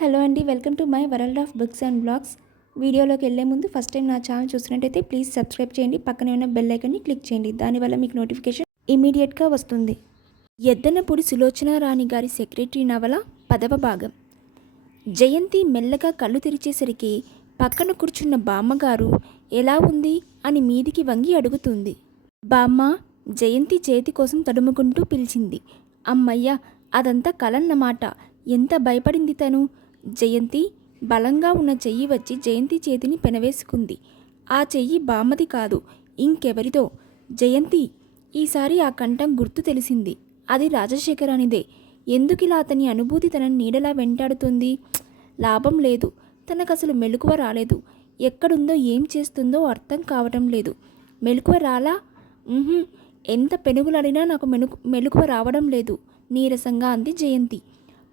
Hello అండి welcome to my world of books and blogs. వీడియోలోకి వెళ్ళే ముందు ఫస్ట్ టైం నా ఛానల్ చూసినట్టయితే ప్లీజ్ సబ్స్క్రైబ్ చేయండి పక్కనే ఉన్న బెల్ ఐకన్ని క్లిక్ చేయండి దానివల్ల మీకు నోటిఫికేషన్ ఇమీడియట్గా వస్తుంది. ఎద్దనపూడి సులోచన రాణి గారి సెక్రటరీ నవల పదవ భాగం. జయంతి మెల్లగా కళ్ళు తెరిచేసరికి పక్కన కూర్చున్న బామ్మగారు ఎలా ఉంది? అని మీదికి వంగి అడుగుతుంది. బామ్మ జయంతి చేతి కోసం తడుముకుంటూ పిలిచింది. అమ్మయ్య అదంతా కలన్నమాట ఎంత భయపడింది తను? జయంతి బలంగా ఉన్న చెయ్యి వచ్చి జయంతి చేతిని పెనవేసుకుంది. ఆ చెయ్యి బామ్మది కాదు ఇంకెవరిదో. జయంతి ఈసారి ఆ కంఠం గుర్తు తెలిసింది. అది రాజశేఖరానిదే. ఎందుకిలా అతని అనుభూతి తన నీడలా వెంటాడుతుంది? లాభం లేదు. తనకసలు మెలకువ రాలేదు. ఎక్కడుందో ఏం చేస్తుందో అర్థం కావటం లేదు. మెలకువ రాలా? ఎంత పెనుగులాడినా నాకు మెనుకు మెలకువ రావడం లేదు. నీరసంగా అంది జయంతి.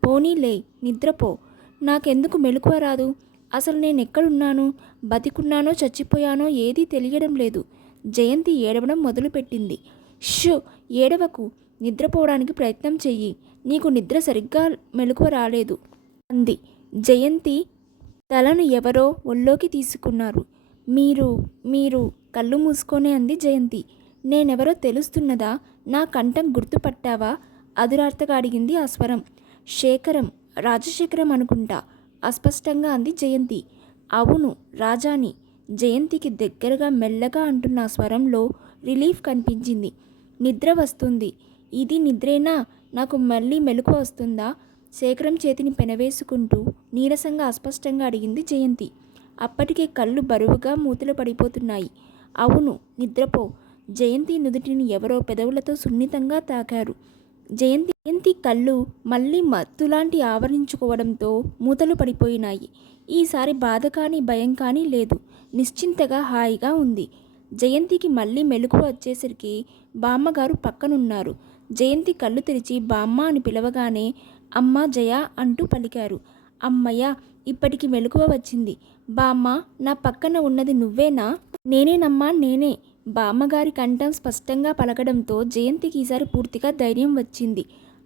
పోనీలే నిద్రపో. నాకెందుకు మెలకువ రాదు? అసలు నేను ఎక్కడున్నాను బతికున్నానో చచ్చిపోయానో ఏదీ తెలియడం లేదు. జయంతి ఏడవడం మొదలుపెట్టింది. షూ ఏడవకు. నిద్రపోవడానికి ప్రయత్నం చెయ్యి. నీకు నిద్ర సరిగ్గా మెలకువ రాలేదు. అంది. జయంతి తలను ఎవరో ఒళ్ళోకి తీసుకున్నారు. మీరు మీరు కళ్ళు మూసుకొనే అంది జయంతి. నేనెవరో తెలుస్తున్నదా? నా కంఠం గుర్తుపట్టావా? అదురార్తగా అడిగింది ఆ స్వరం. శేఖరం రాజశేఖరం అనుకుంటా. అస్పష్టంగా అంది జయంతి. అవును రాజాని. జయంతికి దగ్గరగా మెల్లగా అంటున్న స్వరంలో రిలీఫ్ కనిపించింది. నిద్ర వస్తుంది. ఇది నిద్రేనా? నాకు మళ్ళీ మెలకు వస్తుందా? శేఖరం చేతిని పెనవేసుకుంటూ నీరసంగా అస్పష్టంగా అడిగింది జయంతి. అప్పటికే కళ్ళు బరువుగా మూతలు పడిపోతున్నాయి. అవును నిద్రపో. జయంతి నుదుటిని ఎవరో పెదవులతో సున్నితంగా తాకారు. జయంతి జయంతి కళ్ళు మళ్ళీ మత్తులాంటి ఆవరించుకోవడంతో మూతలు పడిపోయినాయి. ఈసారి బాధ కానీ భయం కానీ లేదు. నిశ్చింతగా హాయిగా ఉంది. జయంతికి మళ్ళీ మెలకువ వచ్చేసరికి బామ్మగారు పక్కనున్నారు. జయంతి కళ్ళు తెరిచి బామ్మ అని పిలవగానే అమ్మ జయ అంటూ పలికారు. అమ్మయ్య ఇప్పటికి మెలకువ వచ్చింది. బామ్మ నా పక్కన ఉన్నది నువ్వేనా? నేనేనమ్మా నేనే. బామ్మగారి కంఠం స్పష్టంగా పలకడంతో జయంతికి ఈసారి పూర్తిగా ధైర్యం వచ్చింది.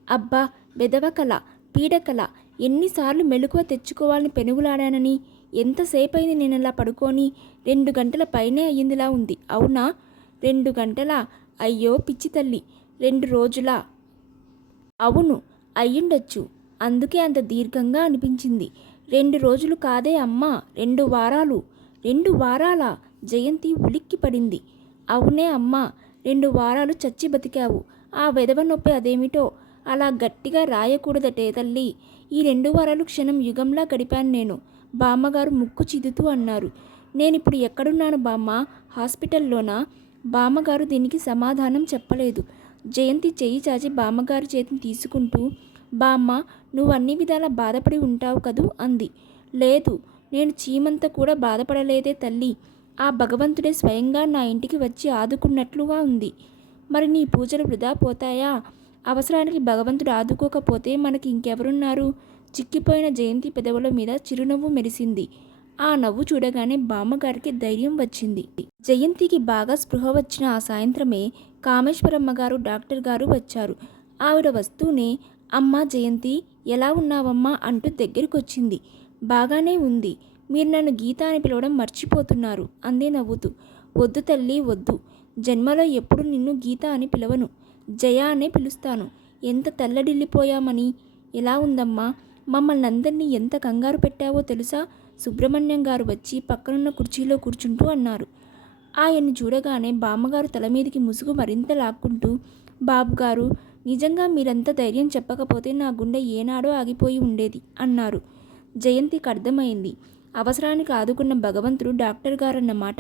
అబ్బా! బెదవకల పీడకల ఎన్నిసార్లు మెలకువ తెచ్చుకోవాలని పెనుగులాడానని ఎంతసేపైంది నేను ఇలా పడుకొని రెండు గంటల పైనే అయ్యిందిలా ఉంది. అవునా? రెండు గంటల? అయ్యో పిచ్చి తల్లి రెండు రోజులా? అవును అయ్యుండొచ్చు. అందుకే అంత దీర్ఘంగా అనిపించింది. రెండు రోజులు కాదే అమ్మా రెండు వారాలు. రెండు వారాల? జయంతి ఉలిక్కి పడింది అవునే అమ్మా రెండు వారాలు చచ్చి బతికావు. ఆ వెధవ నొప్పి అదేమిటో అలా గట్టిగా రాయకూడదటే తల్లి. ఈ రెండు వారాలు క్షణం యుగంలా గడిపాను నేను. బామ్మగారు ముక్కు చిదుతూ అన్నారు. నేనిప్పుడు ఎక్కడున్నాను బామ్మ? హాస్పిటల్లోనా? బామ్మగారు దీనికి సమాధానం చెప్పలేదు. జయంతి చేయి చాచి బామ్మగారి చేతిని తీసుకుంటూ బామ్మ నువ్వు అన్ని విధాలా బాధపడి ఉంటావు కదూ? అంది. లేదు నేను చీమంత కూడా బాధపడలేదే తల్లి. ఆ భగవంతుడే స్వయంగా నా ఇంటికి వచ్చి ఆదుకున్నట్లుగా ఉంది. మరి నీ పూజలు వృధా పోతాయా? అవసరానికి భగవంతుడు ఆదుకోకపోతే మనకి ఇంకెవరున్నారు? చిక్కిపోయిన జయంతి పెదవుల మీద చిరునవ్వు మెరిసింది. ఆ నవ్వు చూడగానే బామ్మగారికి ధైర్యం వచ్చింది. జయంతికి బాగా స్పృహ వచ్చిన ఆ సాయంత్రమే కామేశ్వరమ్మ గారు డాక్టర్ గారు వచ్చారు. ఆవిడ వస్తూనే అమ్మ జయంతి ఎలా ఉన్నావమ్మా? అంటూ దగ్గరికొచ్చింది. బాగానే ఉంది. మీరు నన్ను గీత అని పిలవడం మర్చిపోతున్నారు. అందే నవ్వుతూ వద్దు తల్లి వద్దు. జన్మలో ఎప్పుడు నిన్ను గీత అని పిలవను. జయ అనే పిలుస్తాను. ఎంత తెల్లడిల్లిపోయామని? ఎలా ఉందమ్మా? మమ్మల్ని అందరినీ ఎంత కంగారు పెట్టావో తెలుసా? సుబ్రహ్మణ్యం గారు వచ్చి పక్కనున్న కుర్చీలో కూర్చుంటూ అన్నారు. ఆయన్ని చూడగానే బామ్మగారు తల మీదకి ముసుగు మరింత లాక్కుంటూ బాబుగారు నిజంగా మీరంత ధైర్యం చెప్పకపోతే నా గుండె ఏనాడో ఆగిపోయి ఉండేది అన్నారు. జయంతికి అర్థమైంది. అవసరానికి ఆదుకున్న భగవంతుడు డాక్టర్ గారన్నమాట.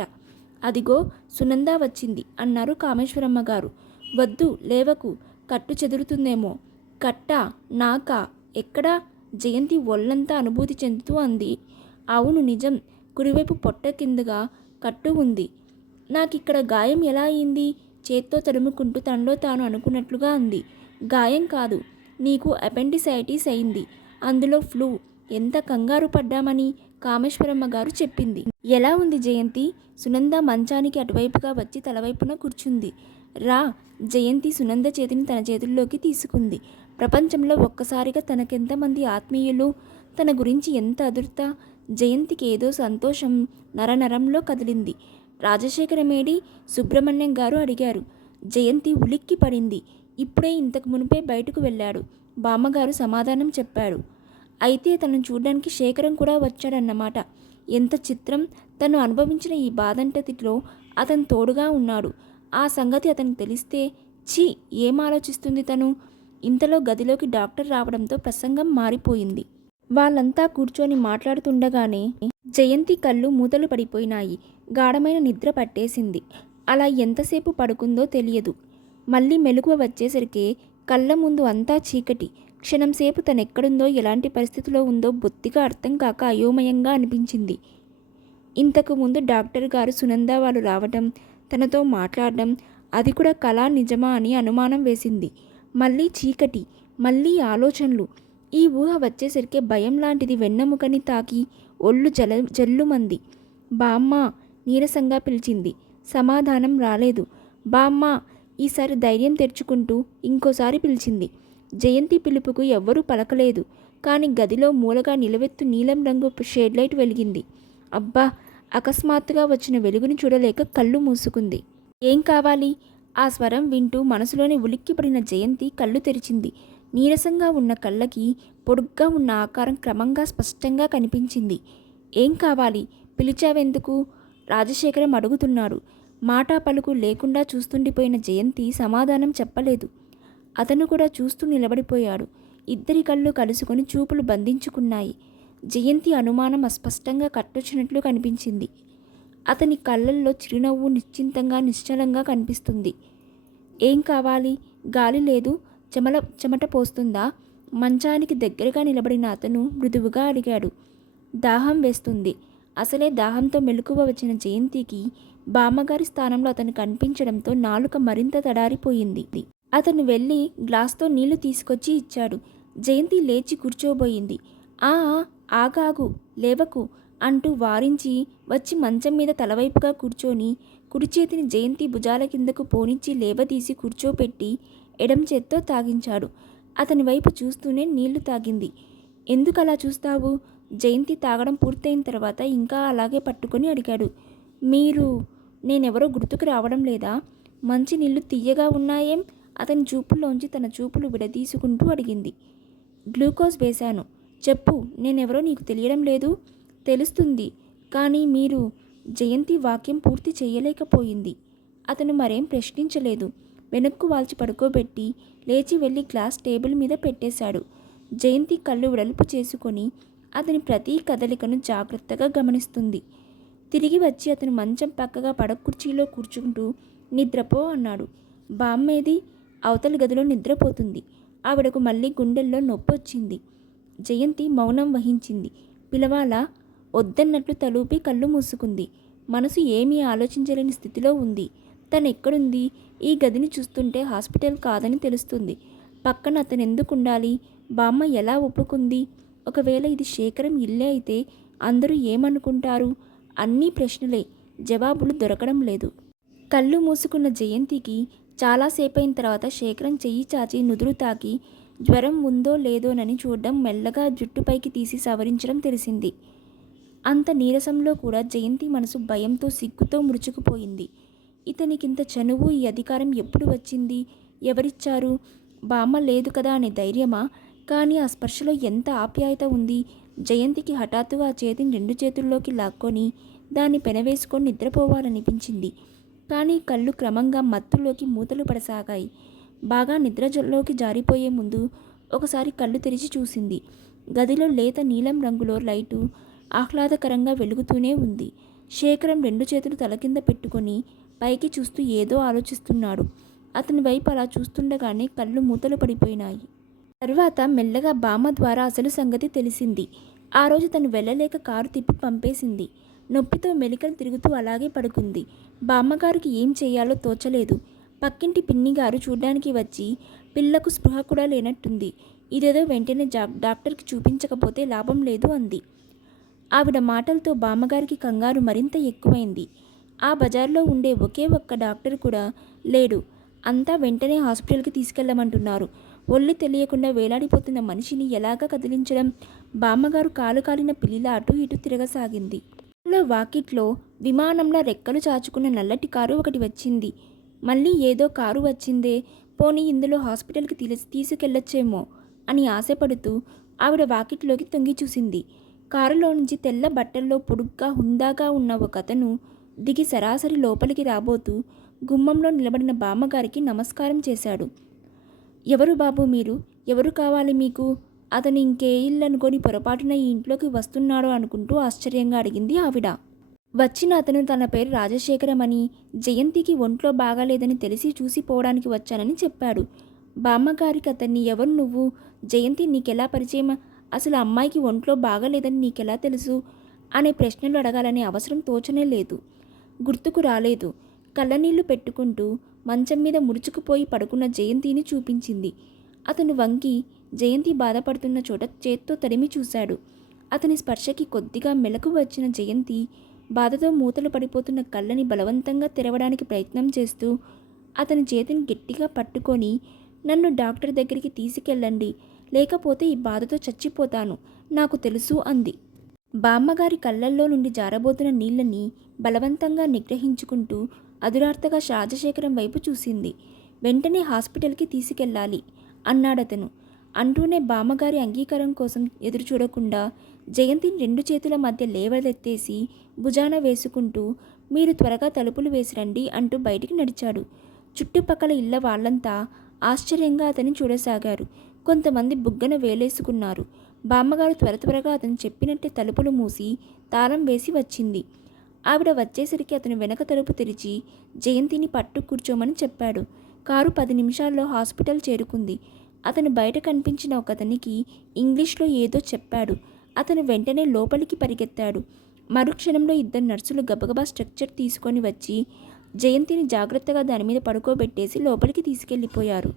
అదిగో సునంద వచ్చింది అన్నారు కామేశ్వరమ్మ గారు. వద్దు లేవకు కట్టు చెదురుతుందేమో. కట్ట నాకా ఎక్కడా? జయంతి ఒళ్ళంతా అనుభూతి చెందుతూ అంది. అవును నిజం కుడివైపు పొట్ట కిందగా కట్టు ఉంది. నాకిక్కడ గాయం ఎలా అయింది? చేత్తో తడుముకుంటూ తనలో తాను అనుకున్నట్లుగా అంది. గాయం కాదు నీకు అపెండిసైటిస్ అయింది. అందులో ఫ్లూ ఎంత కంగారు పడ్డామని కామేశ్వరమ్మ గారు చెప్పింది. ఎలా ఉంది జయంతి? సునంద మంచానికి అటువైపుగా వచ్చి తలవైపున కూర్చుంది. రా జయంతి సునంద చేతిని తన చేతుల్లోకి తీసుకుంది. ప్రపంచంలో ఒక్కసారిగా తనకెంతమంది ఆత్మీయులు తన గురించి ఎంత అదుర్త జయంతికి ఏదో సంతోషం నరనరంలో కదిలింది. రాజశేఖరమేడి సుబ్రహ్మణ్యం గారు అడిగారు. జయంతి ఉలిక్కి పడింది. ఇప్పుడే ఇంతకు మునిపే బయటకు వెళ్ళాడు. బామ్మగారు సమాధానం చెప్పారు. అయితే తనను చూడడానికి శేఖరం కూడా వచ్చాడన్నమాట. ఎంత చిత్రం! తను అనుభవించిన ఈ బాధంటతిలో అతను తోడుగా ఉన్నాడు. ఆ సంగతి అతనికి తెలిస్తే ఛీ! ఏం ఆలోచిస్తుంది తను? ఇంతలో గదిలోకి డాక్టర్ రావడంతో ప్రసంగం మారిపోయింది. వాళ్ళంతా కూర్చొని మాట్లాడుతుండగానే జయంతి కళ్ళు మూతలు పడిపోయినాయి. గాఢమైన నిద్ర పట్టేసింది. అలా ఎంతసేపు పడుకుందో తెలియదు. మళ్ళీ మెలకువ వచ్చేసరికి కళ్ళ ముందు అంతా చీకటి. క్షణంసేపు తనెక్కడుందో ఎలాంటి పరిస్థితిలో ఉందో బొత్తిగా అర్థం కాక అయోమయంగా అనిపించింది. ఇంతకు ముందు డాక్టర్ గారు సునంద వాళ్ళు రావటం తనతో మాట్లాడడం అది కూడా కళా నిజమా అని అనుమానం వేసింది. మళ్ళీ చీకటి మళ్ళీ ఆలోచనలు. ఈ ఊహ వచ్చేసరికి భయం లాంటిది వెన్నెముకని తాకి ఒళ్ళు జల జల్లుమంది. బామ్మ నీరసంగా పిలిచింది. సమాధానం రాలేదు. బామ్మ ఈసారి ధైర్యం తెరుచుకుంటూ ఇంకోసారి పిలిచింది. జయంతి పిలుపుకు ఎవ్వరూ పలకలేదు. కానీ గదిలో మూలగా నిలవెత్తు నీలం రంగు షేడ్ లైట్ వెలిగింది. అబ్బా! అకస్మాత్తుగా వచ్చిన వెలుగుని చూడలేక కళ్ళు మూసుకుంది. ఏం కావాలి? ఆ స్వరం వింటూ మనసులోని ఉలిక్కిపడిన జయంతి కళ్ళు తెరిచింది. నీరసంగా ఉన్న కళ్ళకి పొడుగ్గా ఉన్న ఆకారం క్రమంగా స్పష్టంగా కనిపించింది. ఏం కావాలి? పిలిచావెందుకు? రాజశేఖరం అడుగుతున్నాడు మాటా పలుకు లేకుండా చూస్తుండిపోయిన జయంతి సమాధానం చెప్పలేదు. అతను కూడా చూస్తూ నిలబడిపోయాడు. ఇద్దరి కళ్ళు కలుసుకొని చూపులు బంధించుకున్నాయి. జయంతి అనుమానం అస్పష్టంగా కట్టొచ్చినట్లు కనిపించింది. అతని కళ్ళల్లో చిరునవ్వు నిశ్చింతంగా నిశ్చలంగా కనిపిస్తుంది. ఏం కావాలి? గాలి లేదు. చెమల చెమట పోస్తుందా? మంచానికి దగ్గరగా నిలబడిన అతను మృదువుగా అడిగాడు. దాహం వేస్తుంది. అసలే దాహంతో మెలకువ వచ్చిన జయంతికి బామ్మగారి స్థానంలో అతను కనిపించడంతో నాలుక మరింత తడారిపోయింది. అతను వెళ్ళి గ్లాస్తో నీళ్ళు తీసుకొచ్చి ఇచ్చాడు. జయంతి లేచి కూర్చోబోయింది. ఆ ఆగాగు లేవకు అంటూ వారించి వచ్చి మంచం మీద తలవైపుగా కూర్చొని కుడి చేతిని జయంతి భుజాల కిందకు పోనిచ్చి లేవదీసి కూర్చోపెట్టి ఎడం చేత్తో తాగించాడు. అతని వైపు చూస్తూనే నీళ్ళు తాగింది. ఎందుకు అలా చూస్తావు? జయంతి తాగడం పూర్తయిన తర్వాత ఇంకా అలాగే పట్టుకొని అడిగాడు. మీరు నేనెవరో గుర్తుకు రావడం లేదా? మంచి నీళ్ళు తీయగా ఉన్నాయేం? అతని చూపుల్లోంచి తన చూపులు విడదీసుకుంటూ అడిగింది. గ్లూకోజ్ వేశాను. చెప్పు నేనెవరో నీకు తెలియడం లేదు? తెలుస్తుంది కానీ మీరు జయంతి వాక్యం పూర్తి చేయలేకపోయింది. అతను మరేం ప్రశ్నించలేదు. వెనక్కు వాల్చి పడుకోబెట్టి లేచి వెళ్ళి గ్లాస్ టేబుల్ మీద పెట్టేశాడు. జయంతి కళ్ళు వెడల్పు చేసుకొని అతని ప్రతి కదలికను జాగ్రత్తగా గమనిస్తుంది. తిరిగి వచ్చి అతను మంచం పక్కగా పడకుర్చీలో కూర్చుంటూ నిద్రపో అన్నాడు. బామ్మేది? అవతలి గదిలో నిద్రపోతుంది. ఆవిడకు మళ్ళీ గుండెల్లో నొప్పి వచ్చింది జయంతి మౌనం వహించింది. పిలవాల? వద్దన్నట్లు తలూపి కళ్ళు మూసుకుంది. మనసు ఏమీ ఆలోచించలేని స్థితిలో ఉంది. తను ఎక్కడుంది? ఈ గదిని చూస్తుంటే హాస్పిటల్ కాదని తెలుస్తుంది. పక్కన అతను ఎందుకు ఉండాలి బామ్మ ఎలా ఒప్పుకుంది? ఒకవేళ ఇది శేఖరం ఇల్లే అయితే అందరూ ఏమనుకుంటారు? అన్నీ ప్రశ్నలే. జవాబులు దొరకడం లేదు. కళ్ళు మూసుకున్న జయంతికి చాలాసేపైన తర్వాత శేఖరం చెయ్యి చాచి నుదురు తాకి జ్వరం ఉందో లేదోనని చూడడం మెల్లగా జుట్టుపైకి తీసి సవరించడం తెలిసింది. అంత నీరసంలో కూడా జయంతి మనసు భయంతో సిగ్గుతో ముడుచుకుపోయింది. ఇతనికింత చనువు ఈ అధికారం ఎప్పుడు వచ్చింది? ఎవరిచ్చారు? బామ్మ లేదు కదా అనే ధైర్యమా? కానీ ఆ స్పర్శలో ఎంత ఆప్యాయత ఉంది? జయంతికి హఠాత్తుగా ఆ చేతిని రెండు చేతుల్లోకి లాక్కొని దాన్ని పెనవేసుకొని నిద్రపోవాలనిపించింది. కానీ కళ్ళు క్రమంగా మత్తులోకి మూతలు పడసాగాయి. బాగా నిద్రలోకి జారిపోయే ముందు ఒకసారి కళ్ళు తెరిచి చూసింది. గదిలో లేత నీలం రంగులో లైటు ఆహ్లాదకరంగా వెలుగుతూనే ఉంది. శేఖరం రెండు చేతులు తల కింద పెట్టుకొని పైకి చూస్తూ ఏదో ఆలోచిస్తున్నాడు. అతని వైపు అలా చూస్తుండగానే కళ్ళు మూతలు పడిపోయినాయి. తర్వాత మెల్లగా బామ్మ ద్వారా అసలు సంగతి తెలిసింది. ఆ రోజు తను వెళ్ళలేక కారు తిప్పి పంపేసింది. నొప్పితో మెలికలు తిరుగుతూ అలాగే పడుకుంది. బామ్మగారికి ఏం చేయాలో తోచలేదు. పక్కింటి పిన్ని గారు చూడ్డానికి వచ్చి పిల్లకు స్పృహ కూడా లేనట్టుంది. ఇదేదో వెంటనే జా డాక్టర్కి చూపించకపోతే లాభం లేదు అంది. ఆవిడ మాటలతో బామ్మగారికి కంగారు మరింత ఎక్కువైంది. ఆ బజార్లో ఉండే ఒకే ఒక్క డాక్టర్ కూడా లేడు. అంతా వెంటనే హాస్పిటల్కి తీసుకెళ్ళమంటున్నారు ఒళ్ళు తెలియకుండా వేలాడిపోతున్న మనిషిని ఎలాగ కదిలించడం? బామ్మగారు కాలు కాలిన పిల్లిలా అటు ఇటు తిరగసాగింది. వాకిట్లో విమానంలో రెక్కలు చాచుకున్న నల్లటి కారు ఒకటి వచ్చింది. మళ్ళీ ఏదో కారు వచ్చిందే పోనీ ఇందులో హాస్పిటల్కి తీసి తీసుకెళ్ళొచ్చేమో అని ఆశపడుతూ ఆవిడ వాకిట్లోకి తొంగి చూసింది. కారులో నుంచి తెల్ల బట్టల్లో పొడుగ్గా హుందాగా ఉన్న ఒక అతను దిగి సరాసరి లోపలికి రాబోతూ గుమ్మంలో నిలబడిన బామ్మగారికి నమస్కారం చేశాడు. ఎవరు బాబు మీరు? ఎవరు కావాలి మీకు? అతను ఇంకే ఇల్లు అనుకొని పొరపాటున ఈ ఇంట్లోకి వస్తున్నాడో అనుకుంటూ ఆశ్చర్యంగా అడిగింది ఆవిడ. వచ్చిన అతను తన పేరు రాజశేఖరం అని జయంతికి ఒంట్లో బాగాలేదని తెలిసి చూసి పోవడానికి వచ్చానని చెప్పాడు. బామ్మగారికి అతన్ని ఎవరు నువ్వు? జయంతి నీకెలా పరిచయం? అసలు అమ్మాయికి ఒంట్లో బాగాలేదని నీకెలా తెలుసు? అనే ప్రశ్నలు అడగాలనే అవసరం తోచనే లేదు. గుర్తుకు రాలేదు. కళ్ళనీళ్ళు పెట్టుకుంటూ మంచం మీద ముడుచుకుపోయి పడుకున్న జయంతిని చూపించింది. అతను వంకి జయంతి బాధపడుతున్న చోట చేత్తో తడిమి చూశాడు. అతని స్పర్శకి కొద్దిగా మెలకు వచ్చిన జయంతి బాధతో మూతలు పడిపోతున్న కళ్ళని బలవంతంగా తెరవడానికి ప్రయత్నం చేస్తూ అతని చేతిని గట్టిగా పట్టుకొని నన్ను డాక్టర్ దగ్గరికి తీసుకెళ్ళండి. లేకపోతే ఈ బాధతో చచ్చిపోతాను. నాకు తెలుసు అంది. బామ్మగారి కళ్ళల్లో నుండి జారబోతున్న నీళ్ళని బలవంతంగా నిగ్రహించుకుంటూ అదురార్తగా రాజశేఖరం వైపు చూసింది. వెంటనే హాస్పిటల్కి తీసుకెళ్ళాలి అన్నాడతను. అంటూనే బామ్మగారి అంగీకారం కోసం ఎదురు చూడకుండా జయంతిని రెండు చేతుల మధ్య లేవలెత్తేసి భుజాన వేసుకుంటూ మీరు త్వరగా తలుపులు వేసిరండి అంటూ బయటికి నడిచాడు. చుట్టుపక్కల ఇళ్ళ వాళ్ళంతా ఆశ్చర్యంగా అతన్ని చూడసాగారు. కొంతమంది బుగ్గన వేలేసుకున్నారు. బామ్మగారు త్వర త్వరగా అతను చెప్పినట్టే తలుపులు మూసి తాళం వేసి వచ్చింది. ఆవిడ వచ్చేసరికి అతను వెనక తలుపు తెరిచి జయంతిని పట్టు కూర్చోమని చెప్పాడు. కారు పది నిమిషాల్లో హాస్పిటల్ చేరుకుంది. అతను బయట కనిపించిన ఒకతనికి ఇంగ్లీష్లో ఏదో చెప్పాడు. అతను వెంటనే లోపలికి పరిగెత్తాడు. మరుక్షణంలో ఇద్దరు నర్సులు గబగబా స్ట్రక్చర్ తీసుకొని వచ్చి జయంతిని జాగ్రత్తగా దాని మీద పడుకోబెట్టేసి లోపలికి తీసుకెళ్ళిపోయారు.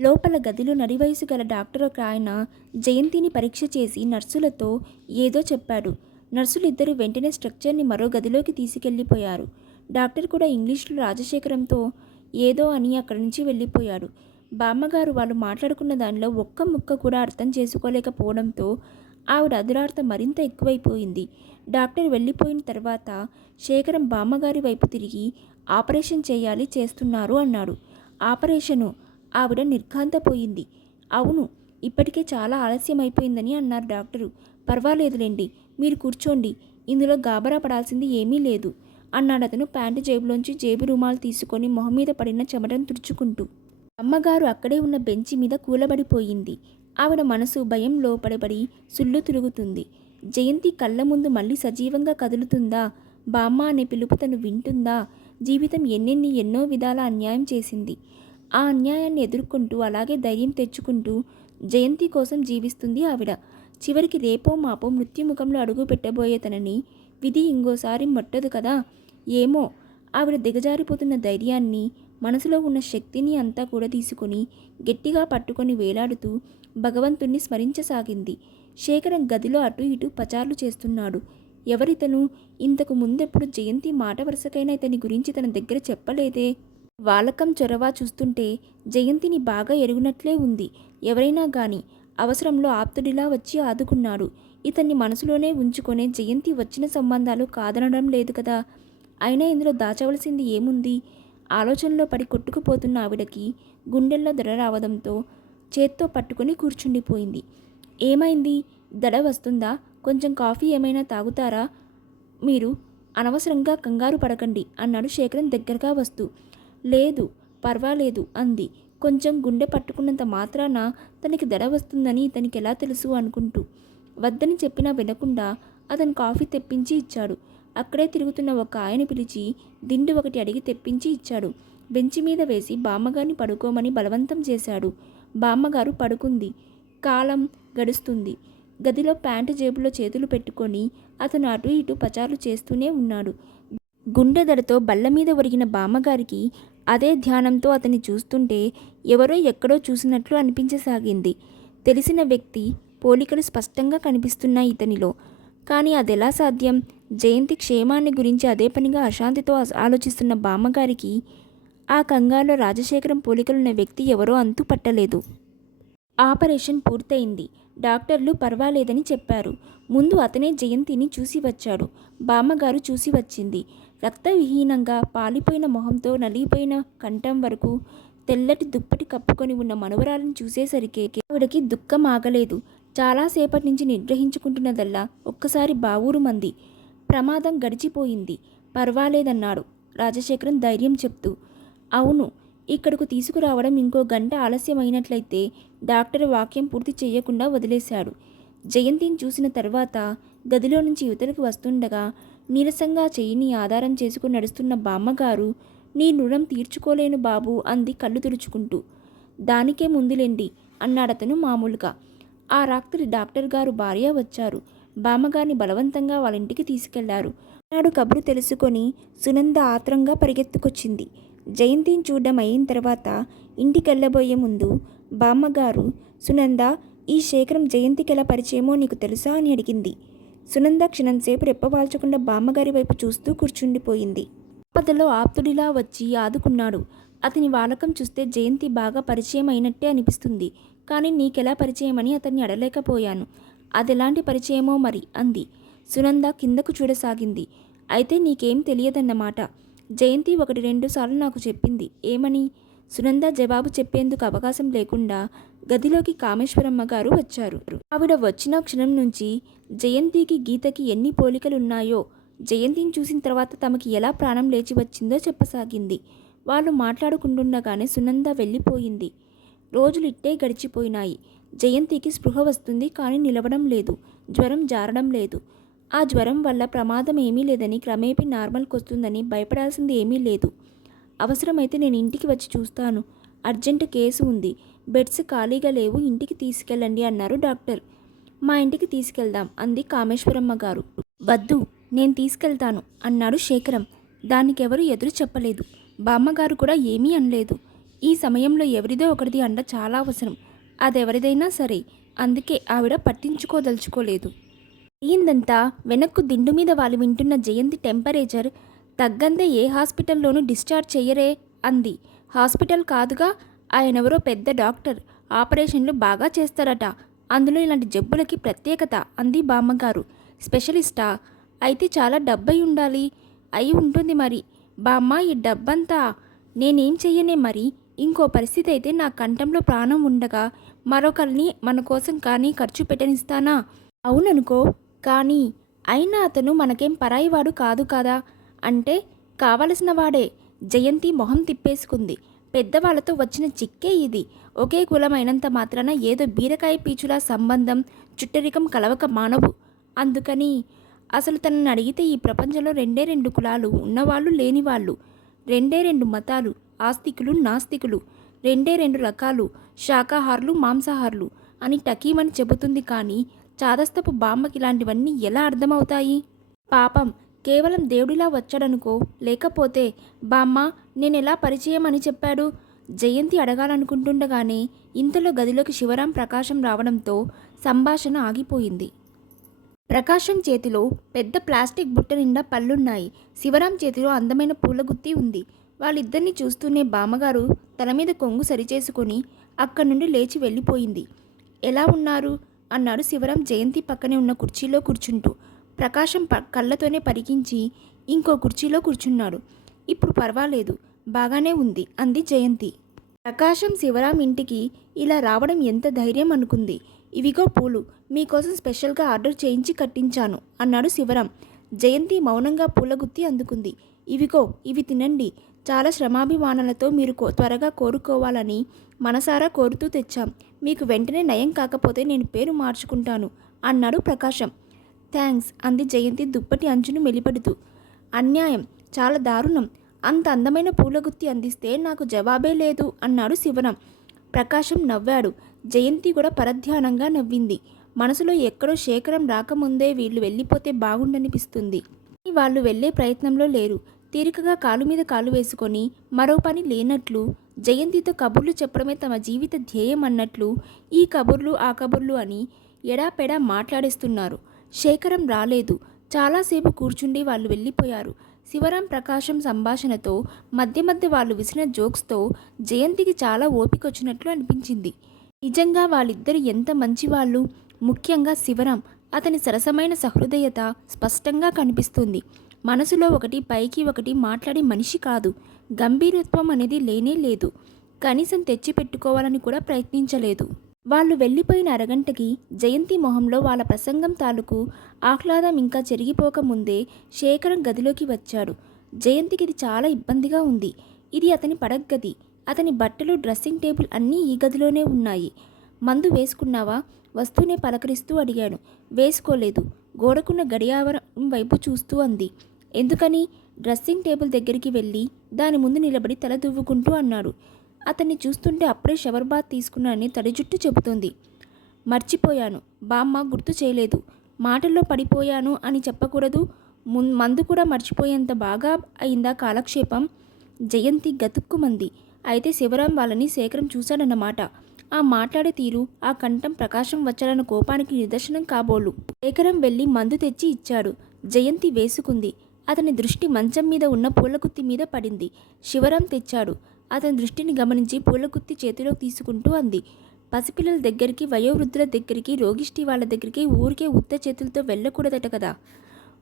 లోపల గదిలో నడివయసు గల డాక్టర్ ఒక ఆయన జయంతిని పరీక్ష చేసి నర్సులతో ఏదో చెప్పాడు. నర్సులు వెంటనే స్ట్రక్చర్ని మరో గదిలోకి తీసుకెళ్ళిపోయారు. డాక్టర్ కూడా ఇంగ్లీష్లో రాజశేఖరంతో ఏదో అని అక్కడి నుంచి వెళ్ళిపోయాడు. బామ్మగారు వాళ్ళు మాట్లాడుకున్న దానిలో ఒక్క ముక్క కూడా అర్థం చేసుకోలేకపోవడంతో ఆవిడ అదురార్త మరింత ఎక్కువైపోయింది. డాక్టర్ వెళ్ళిపోయిన తర్వాత శేఖరం బామ్మగారి వైపు తిరిగి ఆపరేషన్ చేయాలి చేస్తున్నారు అన్నాడు. ఆపరేషను ఆవిడ నిర్ఘాంతపోయింది. అవును ఇప్పటికే చాలా ఆలస్యం అయిపోయిందని అన్నారు డాక్టరు. పర్వాలేదులేండి మీరు కూర్చోండి ఇందులో గాబరా పడాల్సింది ఏమీ లేదు అన్నాడు అతను ప్యాంటు జేబులోంచి జేబు రుమాలు తీసుకొని మొహం మీద పడిన చెమటను తుడుచుకుంటూ. అమ్మగారు అక్కడే ఉన్న బెంచి మీద కూలబడిపోయింది. ఆవిడ మనసు భయం లోపడబడి సుళ్ళు తిరుగుతుంది. జయంతి కళ్ళ ముందు మళ్ళీ సజీవంగా కదులుతుందా? బామ్మ అనే పిలుపు తను వింటుందా? జీవితం ఎన్నెన్ని ఎన్నో విధాల అన్యాయం చేసింది. ఆ అన్యాయాన్ని ఎదుర్కొంటూ అలాగే ధైర్యం తెచ్చుకుంటూ జయంతి కోసం జీవిస్తుంది ఆవిడ. చివరికి రేపో మాపో మృత్యుముఖంలో అడుగు పెట్టబోయే తనని విధి ఇంకోసారి మొట్టదు కదా? ఏమో ఆవిడ దిగజారిపోతున్న ధైర్యాన్ని మనసులో ఉన్న శక్తిని అంతా కూడా తీసుకొని గట్టిగా పట్టుకొని వేలాడుతూ భగవంతుణ్ణి స్మరించసాగింది. శేఖరం గదిలో అటు ఇటు పచార్లు చేస్తున్నాడు. ఎవరితను? ఇంతకు ముందెప్పుడు జయంతి మాట వరుసకైనా ఇతని గురించి తన దగ్గర చెప్పలేదే. వాలకం చొరవ చూస్తుంటే జయంతిని బాగా ఎరుగునట్లే ఉంది. ఎవరైనా గాని అవసరంలో ఆప్తుడిలా వచ్చి ఆదుకున్నాడు. ఇతన్ని మనసులోనే ఉంచుకొనే జయంతి వచ్చిన సంబంధాలు కాదనడం లేదు కదా. అయినా ఇందులో దాచవలసింది ఏముంది? ఆలోచనలో పడి కొట్టుకుపోతున్న ఆవిడకి గుండెల్లో దడ రావడంతో చేత్తో పట్టుకుని కూర్చుండిపోయింది. ఏమైంది? దడ వస్తుందా? కొంచెం కాఫీ ఏమైనా తాగుతారా? మీరు అనవసరంగా కంగారు పడకండి అన్నాడు శేఖరం దగ్గరగా వస్తూ. లేదు పర్వాలేదు అంది. కొంచెం గుండె పట్టుకున్నంత మాత్రాన తనకి దడ వస్తుందని ఇతనికి ఎలా తెలుసు అనుకుంటూ. వద్దని చెప్పినా వినకుండా అతను కాఫీ తెప్పించి ఇచ్చాడు. అక్కడే తిరుగుతున్న ఒక ఆయన పిలిచి దిండు ఒకటి అడిగి తెప్పించి ఇచ్చాడు. బెంచి మీద వేసి బామ్మగారిని పడుకోమని బలవంతం చేశాడు. బామ్మగారు పడుకుంది. కాలం గడుస్తుంది. గదిలో ప్యాంటు జేబులో చేతులు పెట్టుకొని అతను అటు ఇటు పచారులు చేస్తూనే ఉన్నాడు. గుండె దడతో బల్ల మీద ఒరిగిన బామ్మగారికి అదే ధ్యానంతో అతన్ని చూస్తుంటే ఎవరో ఎక్కడో చూసినట్లు అనిపించసాగింది. తెలిసిన వ్యక్తి పోలికలు స్పష్టంగా కనిపిస్తున్నాయి ఇతనిలో. కానీ అదెలా సాధ్యం? జయంతి క్షేమాన్ని గురించి అదే పనిగా అశాంతితో ఆలోచిస్తున్న బామ్మగారికి ఆ కంగారులో రాజశేఖరం పోలికలున్న వ్యక్తి ఎవరో అంతు పట్టలేదు. ఆపరేషన్ పూర్తయింది. డాక్టర్లు పర్వాలేదని చెప్పారు. ముందు అతనే జయంతిని చూసి వచ్చాడు. బామ్మగారు చూసి వచ్చింది. రక్తవిహీనంగా పాలిపోయిన మొహంతో నలిగిపోయిన కంఠం వరకు తెల్లటి దుప్పటి కప్పుకొని ఉన్న మనవరాలను చూసేసరికి ఆవిడకి దుఃఖం ఆగలేదు. చాలాసేపటి నుంచి నిగ్రహించుకుంటున్నదల్లా ఒక్కసారి బావూరు మంది. ప్రమాదం గడిచిపోయింది. పర్వాలేదన్నాడు. రాజశేఖరం ధైర్యం చెప్తూ అవును ఇక్కడకు తీసుకురావడం ఇంకో గంట ఆలస్యమైనట్లయితే డాక్టర్ వాక్యం పూర్తి చేయకుండా వదిలేశాడు. జయంతిని చూసిన తర్వాత గదిలో నుంచి యువతలకు వస్తుండగా నీరసంగా చెయ్యిని ఆధారం చేసుకుని నడుస్తున్న బామ్మగారు నీ రుణం తీర్చుకోలేను బాబు అంది కళ్ళు తుడుచుకుంటూ. దానికే ముందులేండి అన్నాడతను మామూలుగా. ఆ రాత్రి డాక్టర్ గారు భార్య వచ్చారు. బామ్మగారిని బలవంతంగా వాళ్ళ ఇంటికి తీసుకెళ్ళారు. నాడు కబురు తెలుసుకొని సునంద ఆత్రంగా పరిగెత్తుకొచ్చింది. జయంతిని చూడడం అయిన తర్వాత ఇంటికెళ్ళబోయే ముందు బామ్మగారు సునంద ఈ శేఖరం జయంతికి ఎలా పరిచయమో నీకు తెలుసా? అని అడిగింది. సునంద క్షణంసేపు రెప్పవాల్చకుండా బామ్మగారి వైపు చూస్తూ కూర్చుండిపోయింది. ఆపదలో ఆప్తుడిలా వచ్చి ఆదుకున్నాడు. అతని వాలకం చూస్తే జయంతి బాగా పరిచయం అయినట్టే అనిపిస్తుంది. కానీ నీకెలా పరిచయమని అతన్ని అడలేకపోయాను అదెలాంటి పరిచయమో మరి? అంది. సునంద కిందకు చూడసాగింది. అయితే నీకేం తెలియదన్నమాట. జయంతి ఒకటి రెండు సార్లు నాకు చెప్పింది. ఏమని? సునంద జవాబు చెప్పేందుకు అవకాశం లేకుండా గదిలోకి కామేశ్వరమ్మ గారు వచ్చారు. ఆవిడ వచ్చిన క్షణం నుంచి జయంతికి గీతకి ఎన్ని పోలికలున్నాయో జయంతిని చూసిన తర్వాత తమకి ఎలా ప్రాణం లేచి వచ్చిందో చెప్పసాగింది. వాళ్ళు మాట్లాడుకుంటుండగానే సునంద వెళ్ళిపోయింది. రోజులు ఇట్టే గడిచిపోయినాయి. జయంతికి స్పృహ వస్తుంది కానీ నిలవడం లేదు. జ్వరం జారడం లేదు. ఆ జ్వరం వల్ల ప్రమాదం ఏమీ లేదని క్రమేపీ నార్మల్కి వస్తుందని భయపడాల్సింది ఏమీ లేదు. అవసరమైతే నేను ఇంటికి వచ్చి చూస్తాను. అర్జెంట్ కేసు ఉంది. బెడ్స్ ఖాళీగా లేవు. ఇంటికి తీసుకెళ్ళండి అన్నారు డాక్టర్. మా ఇంటికి తీసుకెళ్దాం అంది కామేశ్వరమ్మ గారు. వద్దు నేను తీసుకెళ్తాను అన్నాడు శేఖరం. దానికెవరూ ఎదురు చెప్పలేదు. బామ్మగారు కూడా ఏమీ అనలేదు. ఈ సమయంలో ఎవరిదో ఒకరిది అండ చాలా అవసరం. అదెవరిదైనా సరే అందుకే ఆవిడ పట్టించుకోదలుచుకోలేదు. అయ్యిందంతా వెనక్కు దిండు మీద వాళ్ళు వింటున్న జయంతి టెంపరేచర్ తగ్గందే ఏ హాస్పిటల్లోనూ డిశ్చార్జ్ చెయ్యరే అంది. హాస్పిటల్ కాదుగా ఆయనెవరో పెద్ద డాక్టర్. ఆపరేషన్లు బాగా చేస్తారట. అందులో ఇలాంటి జబ్బులకి ప్రత్యేకత అంది బామ్మగారు. స్పెషలిస్టా? అయితే చాలా డబ్బై ఉండాలి. అయి ఉంటుంది మరి. బామ్మ ఈ డబ్బంతా నేనేం చెయ్యనే మరి? ఇంకో పరిస్థితి అయితే నా కంఠంలో ప్రాణం ఉండగా మరొకరిని మన కోసం కానీ ఖర్చు పెట్టనిస్తానా? అవుననుకో కానీ అయినా అతను మనకేం పరాయివాడు కాదు కదా? అంటే కావలసిన వాడే. జయంతి మొహం తిప్పేసుకుంది. పెద్దవాళ్ళతో వచ్చిన చిక్కే ఇది. ఒకే కులమైనంత మాత్రాన ఏదో బీరకాయ పీచులా సంబంధం చుట్టరికం కలవక మానవు. అందుకని అసలు తనని అడిగితే ఈ ప్రపంచంలో రెండే రెండు కులాలు ఉన్నవాళ్ళు లేనివాళ్ళు. రెండే రెండు మతాలు. ఆస్తికులు నాస్తికులు. రెండే రెండు రకాలు. శాకాహారులు మాంసాహారులు అని టకీమని చెబుతుంది కానీ చాదస్తపు బామ్మకి ఇలాంటివన్నీ ఎలా అర్థమవుతాయి? పాపం కేవలం దేవుడిలా వచ్చాడనుకో లేకపోతే బామ్మ నేనెలా పరిచయం అని చెప్పాడు? జయంతి అడగాలనుకుంటుండగానే ఇంతలో గదిలోకి శివరాం ప్రకాశం రావడంతో సంభాషణ ఆగిపోయింది. ప్రకాశం చేతిలో పెద్ద ప్లాస్టిక్ బుట్ట నిండా పళ్ళున్నాయి. శివరాం చేతిలో అందమైన పూలగుత్తి ఉంది. వాళ్ళిద్దరిని చూస్తూనే బామ్మగారు తల మీద కొంగు సరిచేసుకొని అక్కడి నుండి లేచి వెళ్ళిపోయింది. ఎలా ఉన్నారు? అన్నాడు శివరాం జయంతి పక్కనే ఉన్న కుర్చీలో కూర్చుంటూ. ప్రకాశం ప కళ్ళతోనే పరికించి ఇంకో కుర్చీలో కూర్చున్నాడు. ఇప్పుడు పర్వాలేదు బాగానే ఉంది అంది జయంతి. ప్రకాశం శివరాం ఇంటికి ఇలా రావడం ఎంత ధైర్యం అనుకుంది. ఇవిగో పూలు మీకోసం స్పెషల్గా ఆర్డర్ చేయించి కట్టించాను అన్నాడు శివరాం. జయంతి మౌనంగా పూలగుత్తి అందుకుంది. ఇవిగో ఇవి తినండి. చాలా శ్రమాభిమానాలతో మీరు కో- త్వరగా కోరుకోవాలని మనసారా కోరుతూ తెచ్చాం. మీకు వెంటనే నయం కాకపోతే నేను పేరు మార్చుకుంటాను అన్నాడు ప్రకాశం. థ్యాంక్స్ అంది జయంతి దుప్పటి అంచును మెలిపెడుతూ. అన్యాయం చాలా దారుణం. అంత అందమైన పూలగుత్తి అందిస్తే నాకు జవాబే లేదు అన్నాడు శివనం. ప్రకాశం నవ్వాడు. జయంతి కూడా పరధ్యానంగా నవ్వింది. మనసులో ఎక్కడో శేఖరం రాకముందే వీళ్ళు వెళ్ళిపోతే బాగుండనిపిస్తుంది. వాళ్ళు వెళ్ళే ప్రయత్నంలో లేరు. తీరికగా కాలు మీద కాలు వేసుకొని మరో పని లేనట్లు జయంతితో కబుర్లు చెప్పడమే తమ జీవిత ధ్యేయం అన్నట్లు ఈ కబుర్లు ఆ కబుర్లు అని ఎడాపెడా మాట్లాడేస్తున్నారు. శేఖరం రాలేదు. చాలాసేపు కూర్చుండి వాళ్ళు వెళ్ళిపోయారు. శివరాం ప్రకాశం సంభాషణతో మధ్య మధ్య వాళ్ళు విసిన జోక్స్తో జయంతికి చాలా ఓపిక వచ్చినట్లు అనిపించింది. నిజంగా వాళ్ళిద్దరు ఎంత మంచివాళ్ళు? ముఖ్యంగా శివరాం. అతని సరసమైన సహృదయత స్పష్టంగా కనిపిస్తుంది. మనసులో ఒకటి పైకి ఒకటి మాట్లాడే మనిషి కాదు. గంభీరత్వం అనేది లేనే లేదు. కనీసం తెచ్చిపెట్టుకోవాలని కూడా ప్రయత్నించలేదు. వాళ్ళు వెళ్ళిపోయిన అరగంటకి జయంతి మొహంలో వాళ్ళ ప్రసంగం తాలూకు ఆహ్లాదం ఇంకా చెరిగిపోకముందే శేఖరం గదిలోకి వచ్చాడు. జయంతికి ఇది చాలా ఇబ్బందిగా ఉంది. ఇది అతని పడగ్గది అతని బట్టలు డ్రెస్సింగ్ టేబుల్ అన్నీ ఈ గదిలోనే ఉన్నాయి. మందు వేసుకున్నావా? వస్తూనే పలకరిస్తూ అడిగాడు. వేసుకోలేదు. గోడకున్న గడియారం వైపు చూస్తూ అంది. ఎందుకని? డ్రెస్సింగ్ టేబుల్ దగ్గరికి వెళ్ళి దాని ముందు నిలబడి తల దువ్వుకుంటూ అన్నాడు. అతన్ని చూస్తుంటే అప్పుడే షవర్ బాత్ తీసుకున్నానని తడి జుట్టు చెబుతుంది. మర్చిపోయాను. బామ్మ గుర్తు చేయలేదు. మాటల్లో పడిపోయాను అని చెప్పకూడదు. మున్ మందు కూడా మర్చిపోయేంత బాగా అయిందా కాలక్షేపం? జయంతి గతుక్కుమంది. అయితే శివరాం వాళ్ళని శేఖరం చూశాడన్నమాట. ఆ మాట్లాడే తీరు ఆ కంఠం ప్రకాశం వచ్చాలన్న కోపానికి నిదర్శనం కాబోలు. శేఖరం వెళ్ళి మందు తెచ్చి ఇచ్చాడు. జయంతి వేసుకుంది. అతని దృష్టి మంచం మీద ఉన్న పూలకుత్తి మీద పడింది. శివరాం తెచ్చాడు. అతని దృష్టిని గమనించి పూలకుత్తి చేతిలోకి తీసుకుంటూ అంది. పసిపిల్లల దగ్గరికి వయోవృద్ధుల దగ్గరికి రోగిష్టి వాళ్ళ దగ్గరికి ఊరికే ఉత్త చేతులతో వెళ్ళకూడదట కదా.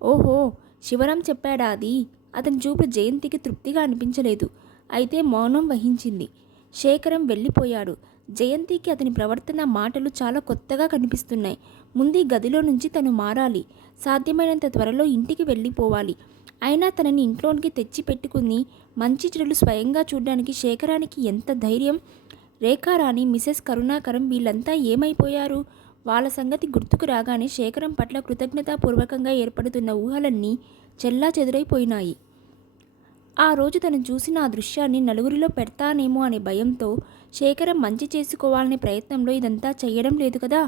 ఓహో! శివరాం చెప్పాడా అది? అతని చూపు జయంతికి తృప్తిగా అనిపించలేదు. అయితే మౌనం వహించింది. శేఖరం వెళ్ళిపోయాడు. జయంతికి అతని ప్రవర్తన మాటలు చాలా కొత్తగా కనిపిస్తున్నాయి. ముందు గదిలో నుంచి తను మారాలి. సాధ్యమైనంత త్వరలో ఇంటికి వెళ్ళిపోవాలి. అయినా తనని ఇంట్లోనికి తెచ్చి పెట్టుకుని మంచి చెడులు స్వయంగా చూడడానికి శేఖరానికి ఎంత ధైర్యం? రేఖారాణి మిసెస్ కరుణాకరం వీళ్ళంతా ఏమైపోయారు? వాళ్ళ సంగతి గుర్తుకు రాగానే శేఖరం పట్ల కృతజ్ఞతాపూర్వకంగా ఏర్పడుతున్న ఊహలన్నీ చెల్లా చెదురైపోయినాయి ఆ రోజు తను చూసిన ఆ దృశ్యాన్ని నలుగురిలో పెడతానేమో అనే భయంతో శేఖరం మంచి చేసుకోవాలనే ప్రయత్నంలో ఇదంతా చేయడం లేదు కదా?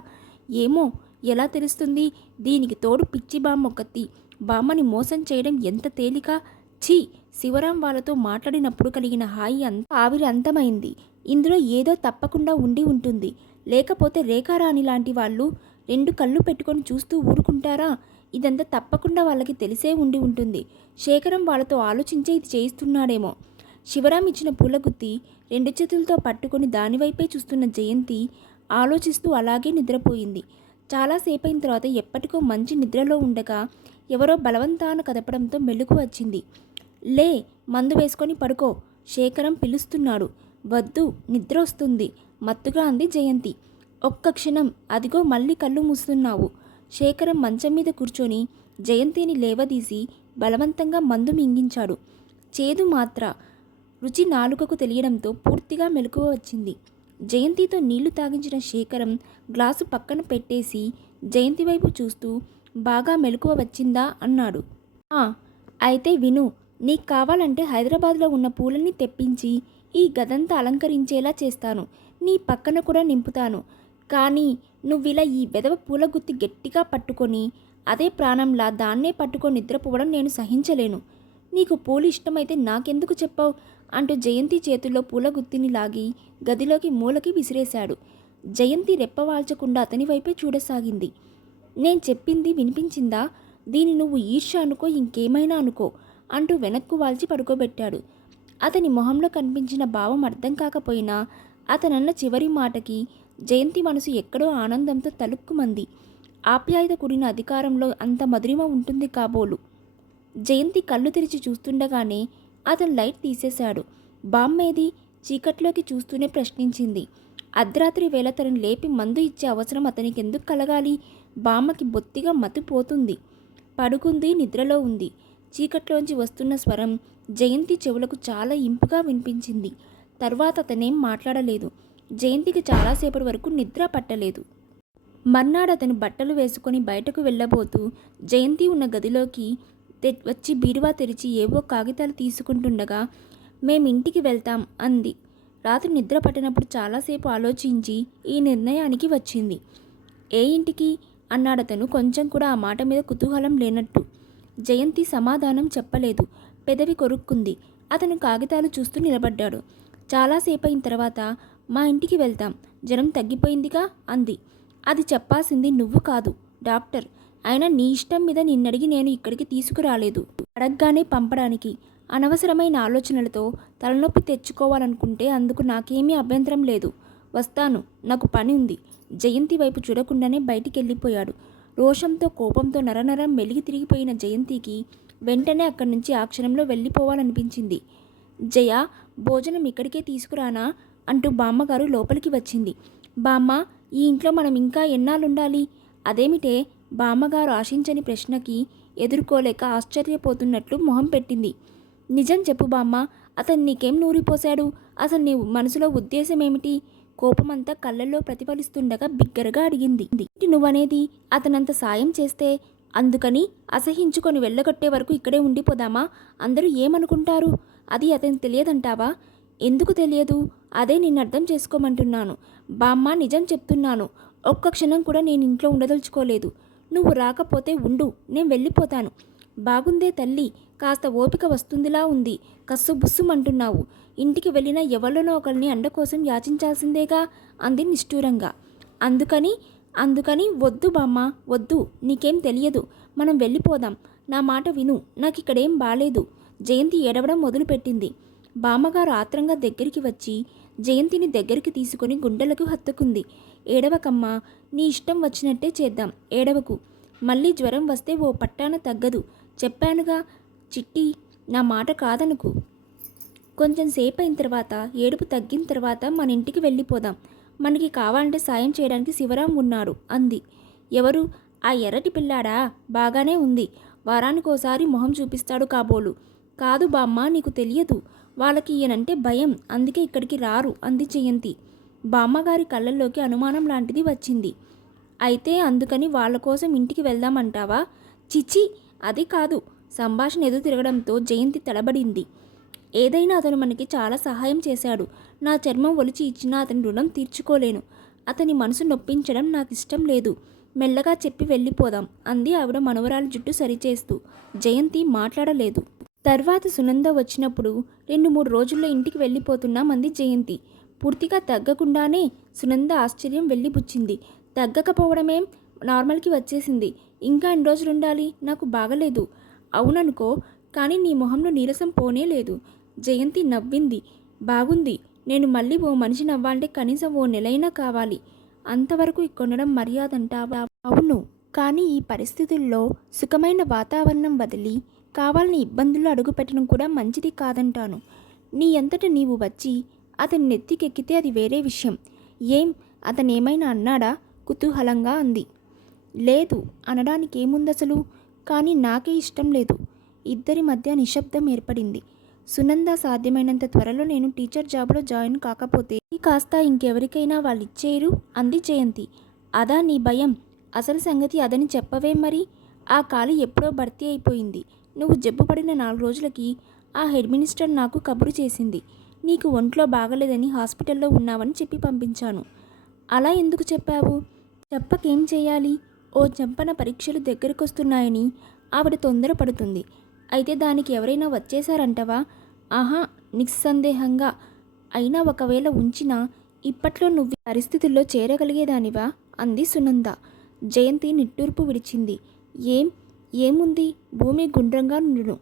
ఏమో ఎలా తెలుస్తుంది? దీనికి తోడు పిచ్చి బామ్మ ఒకతి బామ్మని మోసం చేయడం ఎంత తేలిక? ఛీ! శివరాం వాళ్ళతో మాట్లాడినప్పుడు కలిగిన హాయి అంత ఆవిరి అంతమైంది. ఇందులో ఏదో తప్పకుండా ఉండి ఉంటుంది. లేకపోతే రేఖారాణి లాంటి వాళ్ళు రెండు కళ్ళు పెట్టుకొని చూస్తూ ఊరుకుంటారా? ఇదంతా తప్పకుండా వాళ్ళకి తెలిసే ఉండి ఉంటుంది. శేఖరం వాళ్ళతో ఆలోచించే ఇది చేయిస్తున్నాడేమో. శివరాం ఇచ్చిన పూలగుత్తి రెండు చేతులతో పట్టుకొని దానివైపే చూస్తున్న జయంతి ఆలోచిస్తూ అలాగే నిద్రపోయింది. చాలాసేపు అయిన తర్వాత ఎప్పటికో మంచి నిద్రలో ఉండగా ఎవరో బలవంతాన కదపడంతో మెలుకు వచ్చింది. లే మందు వేసుకొని పడుకో శేఖరం పిలుస్తున్నాడు. వద్దు నిద్ర వస్తుంది మత్తుగా అంది జయంతి. ఒక్క క్షణం అదిగో మళ్ళీ కళ్ళు మూస్తున్నావు. శేఖరం మంచం మీద కూర్చొని జయంతిని లేవదీసి బలవంతంగా మందు మింగించాడు. చేదు మాత్ర రుచి నాలుకకు తెలియడంతో పూర్తిగా మెలకువ వచ్చింది. జయంతితో నీళ్ళు తాగించిన శేఖరం గ్లాసు పక్కన పెట్టేసి జయంతి వైపు చూస్తూ బాగా మెలకువ వచ్చిందా? అన్నాడు. "ఆ, అయితే విను. నీకు కావాలంటే హైదరాబాద్లో ఉన్న పూలన్నీ తెప్పించి ఈ గదంతా అలంకరించేలా చేస్తాను. నీ పక్కన కూడా నింపుతాను. కానీ నువ్విలా ఈ వెదవ పూల గుత్తి గట్టిగా పట్టుకొని అదే ప్రాణంలా దాన్నే పట్టుకొని నిద్రపోవడం నేను సహించలేను. నీకు పూలు ఇష్టమైతే నాకెందుకు చెప్పావు? అంటూ జయంతి చేతుల్లో పూల గుత్తిని లాగి గదిలోకి మూలకి విసిరేశాడు. జయంతి రెప్పవాల్చకుండా అతని వైపే చూడసాగింది. నేను చెప్పింది వినిపించిందా? దీని నువ్వు ఈర్ష్య అనుకో ఇంకేమైనా అనుకో అంటూ వెనక్కు వాల్చి పడుకోబెట్టాడు. అతని మొహంలో కనిపించిన భావం అర్థం కాకపోయినా అతనన్న చివరి మాటకి జయంతి మనసు ఎక్కడో ఆనందంతో తలుక్కుమంది. ఆప్యాయత కూడిన అధికారంలో అంత మధురిమ ఉంటుంది కాబోలు. జయంతి కళ్ళు తెరిచి చూస్తుండగానే అతను లైట్ తీసేశాడు. బామ్మేది చీకట్లోకి చూస్తూనే ప్రశ్నించింది. అర్ధరాత్రి వేళ తనను లేపి మందు ఇచ్చే అవసరం అతనికి ఎందుకు కలగాలి? బామ్మకి బొత్తిగా మతిపోతుంది పడుకుంది నిద్రలో ఉంది. చీకట్లోంచి వస్తున్న స్వరం జయంతి చెవులకు చాలా ఇంపుగా వినిపించింది. తర్వాత అతనేం మాట్లాడలేదు. జయంతికి చాలాసేపటి వరకు నిద్ర పట్టలేదు. మర్నాడు అతను బట్టలు వేసుకొని బయటకు వెళ్ళబోతూ జయంతి ఉన్న గదిలోకి వచ్చి బీరువా తెరిచి ఏవో కాగితాలు తీసుకుంటుండగా మేము ఇంటికి వెళ్తాం అంది. రాత్రి నిద్ర పట్టినప్పుడు చాలాసేపు ఆలోచించి ఈ నిర్ణయానికి వచ్చింది. ఏ ఇంటికి? అన్నాడతను కొంచెం కూడా ఆ మాట మీద కుతూహలం లేనట్టు. జయంతి సమాధానం చెప్పలేదు. పెదవి కొరుక్కుంది. అతను కాగితాలు చూస్తూ నిలబడ్డాడు. చాలాసేపు అయిన తర్వాత మా ఇంటికి వెళ్తాం. జ్వరం తగ్గిపోయిందిగా? అంది. అది చెప్పాల్సింది నువ్వు కాదు డాక్టర్. అయినా నీ ఇష్టం మీద నిన్నడిగి నేను ఇక్కడికి తీసుకురాలేదు. అడగగానే పంపడానికి అనవసరమైన ఆలోచనలతో తలనొప్పి తెచ్చుకోవాలనుకుంటే అందుకు నాకేమీ అభ్యంతరం లేదు. వస్తాను నాకు పని ఉంది. జయంతి వైపు చూడకుండానే బయటికి వెళ్ళిపోయాడు రోషంతో కోపంతో నరనరం మెలిగి తిరిగిపోయిన జయంతికి వెంటనే అక్కడి నుంచి ఆ క్షణంలో వెళ్ళిపోవాలనిపించింది. జయ భోజనం ఇక్కడికే తీసుకురానా? అంటూ బామ్మగారు లోపలికి వచ్చింది. బామ్మ ఈ ఇంట్లో మనం ఇంకా ఎన్నాళ్ళుండాలి? అదేమిటే బామ్మగారు ఆశించని ప్రశ్నకి ఎదుర్కోలేక ఆశ్చర్యపోతున్నట్లు మొహం పెట్టింది. నిజం చెప్పు బామ్మ అతను నీకేం నూరిపోశాడు? అసలు నీ మనసులో ఉద్దేశం ఏమిటి కోపమంతా కళ్ళల్లో ప్రతిఫలిస్తుండగా బిగ్గరగా అడిగింది. నువ్వనేది? అతనంత సాయం చేస్తే? అందుకని అసహించుకొని వెళ్ళగొట్టే వరకు ఇక్కడే ఉండిపోదామా? అందరూ ఏమనుకుంటారు? అది అతనికి తెలియదంటావా? ఎందుకు తెలియదు? అదే నేను అర్థం చేసుకోమంటున్నాను. బామ్మ నిజం చెప్తున్నాను. ఒక్క క్షణం కూడా నేను ఇంట్లో ఉండదలుచుకోలేదు. నువ్వు రాకపోతే ఉండు నేను వెళ్ళిపోతాను. బాగుందే తల్లి కాస్త ఓపిక వస్తుందిలా ఉంది కస్సు బుస్సుమంటున్నావు ఇంటికి వెళ్ళిన ఎవరినో ఒకరిని అండ కోసం యాచించాల్సిందేగా? అంది నిష్ఠూరంగా. అందుకని అందుకని వద్దు బామ్మ వద్దు నీకేం తెలియదు. మనం వెళ్ళిపోదాం. నా మాట విను నాకు ఇక్కడేం బాలేదు. జయంతి ఏడవడం మొదలుపెట్టింది. బామ్మగారు ఆత్రంగా దగ్గరికి వచ్చి జయంతిని దగ్గరికి తీసుకొని గుండెలకు హత్తుకుంది. ఏడవకమ్మా నీ ఇష్టం వచ్చినట్టే చేద్దాం. ఏడవకు. మళ్ళీ జ్వరం వస్తే ఓ పట్టాన తగ్గదు. చెప్పానుగా చిట్టి నా మాట కాదనుకు. కొంచెం సేపు అయిన తర్వాత ఏడుపు తగ్గిన తర్వాత మన ఇంటికి వెళ్ళిపోదాం. మనకి కావాలంటే సాయం చేయడానికి శివరాం ఉన్నాడు అంది. ఎవరు? ఆ ఎర్రటి పిల్లాడా? బాగానే ఉంది. వారానికోసారి మొహం చూపిస్తాడు కాబోలు. కాదు బామ్మ నీకు తెలియదు. వాళ్ళకి ఈయనంటే భయం అందుకే ఇక్కడికి రారు అంది జయంతి. బామ్మగారి కళ్ళల్లోకి అనుమానం లాంటిది వచ్చింది. అయితే అందుకని వాళ్ళ కోసం ఇంటికి వెళ్దామంటావా? చిచి అది కాదు. సంభాషణ ఎదురు తిరగడంతో జయంతి తడబడింది. ఏదైనా అతను మనకి చాలా సహాయం చేశాడు. నా చర్మం ఒలిచి ఇచ్చినా అతని రుణం తీర్చుకోలేను. అతని మనసు నొప్పించడం నాకు ఇష్టం లేదు. మెల్లగా చెప్పి వెళ్ళిపోదాం అంది ఆవిడ మనవరాలు జుట్టు సరిచేస్తూ. జయంతి మాట్లాడలేదు. తర్వాత సునంద వచ్చినప్పుడు రెండు మూడు రోజుల్లో ఇంటికి వెళ్ళిపోతున్నామంది జయంతి. పూర్తిగా తగ్గకుండానే సునంద ఆశ్చర్యం వెళ్ళిపుచ్చింది. తగ్గకపోవడమేం నార్మల్కి వచ్చేసింది. ఇంకా ఎన్ని రోజులు ఉండాలి నాకు బాగలేదు. అవుననుకో కానీ నీ మొహంలో నీరసం పోనే లేదు. జయంతి నవ్వింది. బాగుంది. నేను మళ్ళీ ఓ మనిషి నవ్వాలంటే కనీసం ఓ నెలైనా కావాలి. అంతవరకు కొనడం మర్యాదంటావా? అవును. కానీ ఈ పరిస్థితుల్లో సుఖమైన వాతావరణం వదిలి కావాలని ఇబ్బందులు అడుగుపెట్టడం కూడా మంచిది కాదంటాను. నీ అంతట నీవు వచ్చి అతని నెత్తికెక్కితే అది వేరే విషయం. ఏం? అతను ఏమైనా అన్నాడా? కుతూహలంగా అంది. లేదు అనడానికి ఏముందసలు కానీ నాకే ఇష్టం లేదు. ఇద్దరి మధ్య నిశ్శబ్దం ఏర్పడింది. సునంద సాధ్యమైనంత త్వరలో నేను టీచర్ జాబ్లో జాయిన్ కాకపోతే కాస్త ఇంకెవరికైనా వాళ్ళు ఇచ్చేయరు అంది జయంతి. అదా నీ భయం? అసలు సంగతి అదని చెప్పవే మరి? ఆ ఖాళీ ఎప్పుడో భర్తీ అయిపోయింది. నువ్వు జబ్బుపడిన నాలుగు రోజులకి ఆ హెడ్ మినిస్టర్ నాకు కబురు చేసింది. నీకు ఒంట్లో బాగలేదని హాస్పిటల్లో ఉన్నావని చెప్పి పంపించాను. అలా ఎందుకు చెప్పావు? చెప్పకేం చేయాలి? ఓ చెంపన పరీక్షలు దగ్గరకొస్తున్నాయని ఆవిడ తొందరపడుతుంది. అయితే దానికి ఎవరైనా వచ్చేసారంటవా ఆహా నిస్సందేహంగా. అయినా ఒకవేళ ఉంచినా ఇప్పట్లో నువ్వు పరిస్థితుల్లో చేరగలిగేదానివా? అంది సునంద. జయంతి నిట్టూర్పు విడిచింది. ఏం? ఏముంది? భూమి గుండ్రంగా నుండును.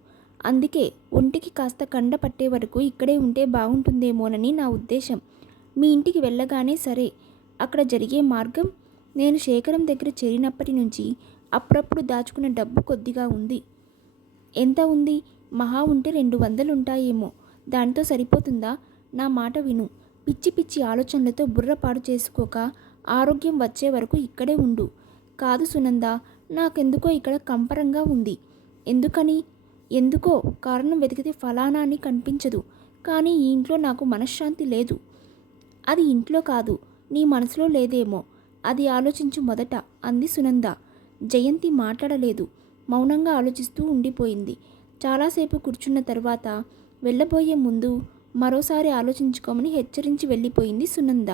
అందుకే ఒంటికి కాస్త కండ పట్టే వరకు ఇక్కడే ఉంటే బాగుంటుందేమోనని నా ఉద్దేశం. మీ ఇంటికి వెళ్ళగానే సరే అక్కడ జరిగే మార్గం? నేను శేఖరం దగ్గర చేరినప్పటి నుంచి అప్పుడప్పుడు దాచుకున్న డబ్బు కొద్దిగా ఉంది. ఎంత ఉంది? మహా ఉంటే రెండు వందలు ఉంటాయేమో దానితో సరిపోతుందా? నా మాట విను. పిచ్చి పిచ్చి ఆలోచనలతో బుర్రపాడు చేసుకోక ఆరోగ్యం వచ్చే వరకు ఇక్కడే ఉండు. కాదు సునంద నాకెందుకో ఇక్కడ కంపరంగా ఉంది. ఎందుకని? ఎందుకో కారణం వెతికితే ఫలానా అని కనిపించదు. కానీ ఈ ఇంట్లో నాకు మనశ్శాంతి లేదు. అది ఇంట్లో కాదు నీ మనసులో లేదేమో. అది ఆలోచించు మొదట అంది సునంద. జయంతి మాట్లాడలేదు. మౌనంగా ఆలోచిస్తూ ఉండిపోయింది. చాలాసేపు కూర్చున్న తర్వాత వెళ్ళబోయే ముందు మరోసారి ఆలోచించుకోమని హెచ్చరించి వెళ్ళిపోయింది సునంద.